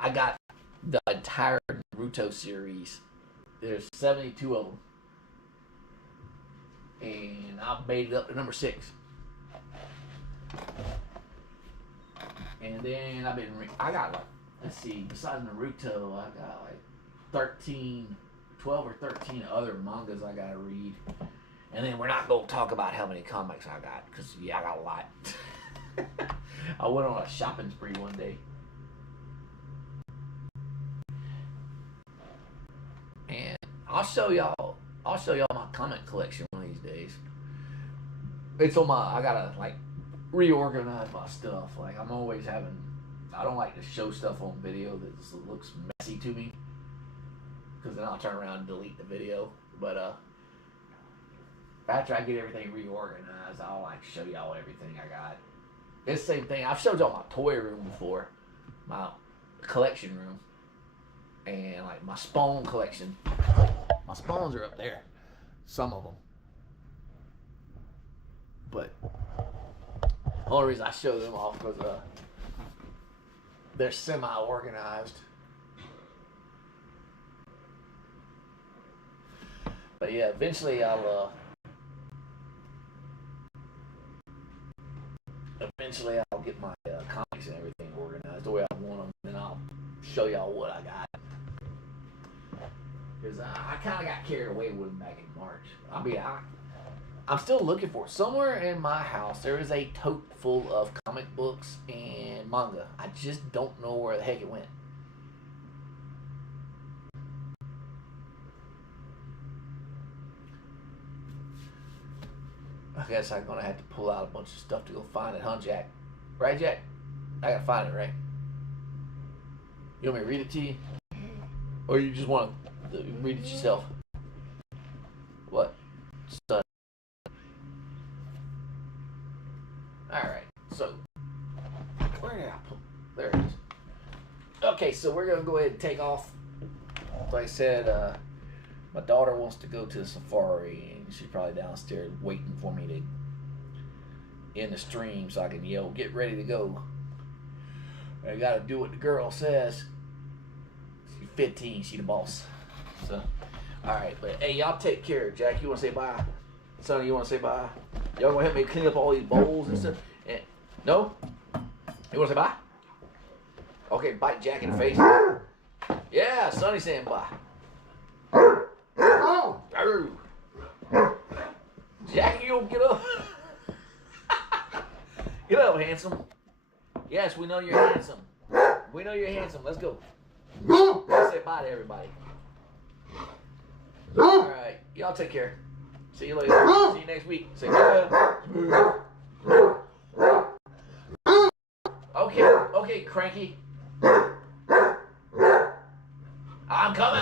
I got the entire Naruto series. There's 72 of them, and I made it up to number 6. And then I got like, let's see, besides Naruto, I got like 12 or 13 other mangas I gotta read. And then we're not going to talk about how many comics I got, because, yeah, I got a lot. I went on a shopping spree one day. I'll show y'all my comic collection one of these days. It's on my. I gotta like reorganize my stuff. Like I'm always having. I don't like to show stuff on video that just looks messy to me, because then I'll turn around and delete the video. But after I get everything reorganized, I'll like show y'all everything I got. It's the same thing. I've showed y'all my toy room before, my collection room, and like my Spawn collection. My Spawns are up there, some of them. But the only reason I show them off because they're semi-organized. But yeah, eventually I'll get my comics and everything organized the way I want them, and I'll show y'all what I got. Because I kind of got carried away with them back in March. I mean, I'm still looking for it. Somewhere in my house, there is a tote full of comic books and manga. I just don't know where the heck it went. I guess I'm going to have to pull out a bunch of stuff to go find it, huh, Jack? Right, Jack? I got to find it, right? You want me to read it to you? Or you just want to read it yourself? What? Son. Alright, so where did I put? There it is. Okay, so we're going to go ahead and take off. Like I said, my daughter wants to go to the safari, and she's probably downstairs waiting for me to end the stream so I can yell, get ready to go. I got to do what the girl says. She's 15, she the boss. So, alright, but hey, y'all take care. Jack, you want to say bye? Sonny, you want to say bye? Y'all going to help me clean up all these bowls and stuff? And, no? You want to say bye? Okay, bite Jack in the face. Yeah, Sonny's saying bye. Jack, you don't get up. Get up, handsome. Yes, we know you're handsome. We know you're handsome. Let's go. Let's say bye to everybody. Alright, y'all take care. See you later. See you next week. Say bye. Okay, cranky. I'm coming.